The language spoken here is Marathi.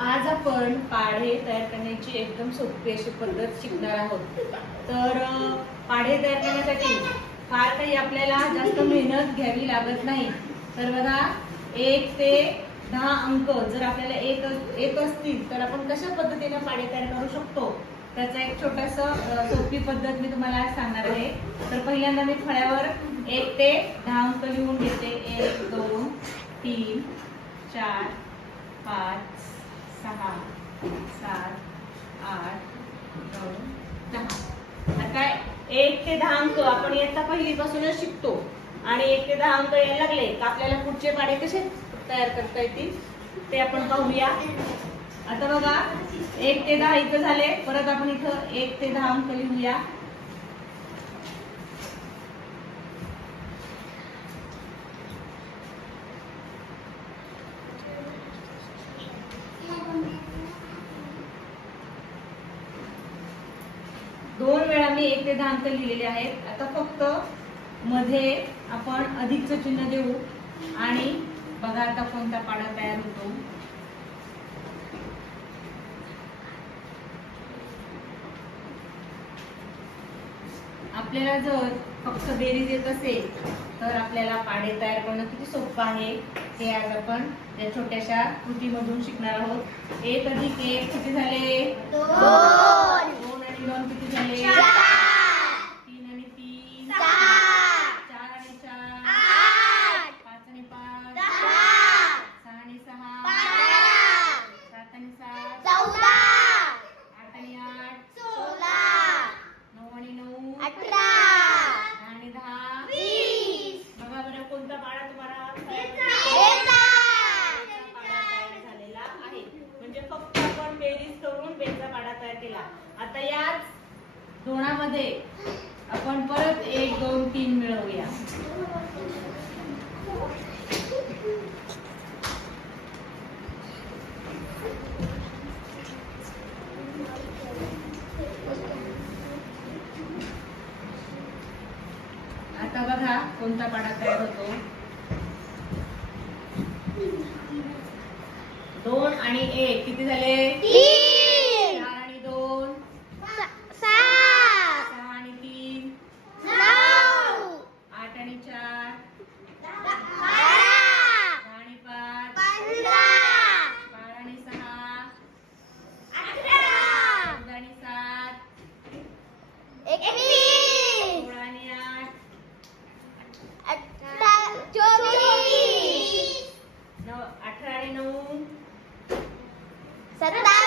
आज आपण पाढे तयार करण्याची एकदम सोपी अशी पद्धत शिकणार आहोत। तर पाढे तयार करण्यासाठी फार काही आपल्याला जास्त मेहनत घ्यावी लागत नाही। तर बघा 1 ते 10 अंक जर आपल्याला एक असतील तर आपण कशा पद्धतीने पाढे तयार करू शकतो त्याचा एक छोटासा सोपी पद्धत मी तुम्हाला सांगणार आहे। तर पहिल्यांदा मी फळ्यावर 1 ते 10 अंक लिहून घेते। 1 2 3 4 5 6 7 8 9 10। आता 1 ते 10 अंक आपण इयत्ता पहिलीपासूनच शिकतो आणि 1 ते 10 अंक यायला लागले तर आपल्याला पुढचे पाढे कसे तयार करता येतील ते आपण पाहूया। आता बघा 1 ते 10 इथं झाले, परत आपण इथं 1 ते 10 अंक लिहूया। दोन वेळा मी 1 ते 10 अंक लिहिलेले आहेत। आता फक्त मध्ये आपण अधिकचं चिन्ह देऊ आणि बघा आता कोणता पाढा तयार होतो। आपल्याला जर फक्त बेरीज येत असेल तर आपल्याला पाढे तयार करणं किती सोपं आहे हे आज आपण या छोट्याशा कृतीमधून शिकणार आहोत। 1 अधिक 1 किती झाले? 2 आणि 2 किती झाले? 3 आणि 3 4 आणि 4 5 आणि 5 6 आणि 6 7 आणि 7 8 आणि 8 9 आणि 9 10 आणि 10 बघा बरं कोणता पाढा तुम्हाला पाढा तयार झालेला आहे। म्हणजे फक्त आपण बेरीज करून बेचा पाढा तयार केला। आता याच दोनामध्ये आपण परत 1 2 3 मिळवूया। आता बघा कोणता पाढा तयार होतो। 2 आणि 1 किती झाले? 4 आणि 2 6 आणि 3 8 आणि 4 10 आणि 5 12 आणि 6 14 आणि 7 16 आणि 8 18 आणि 9 17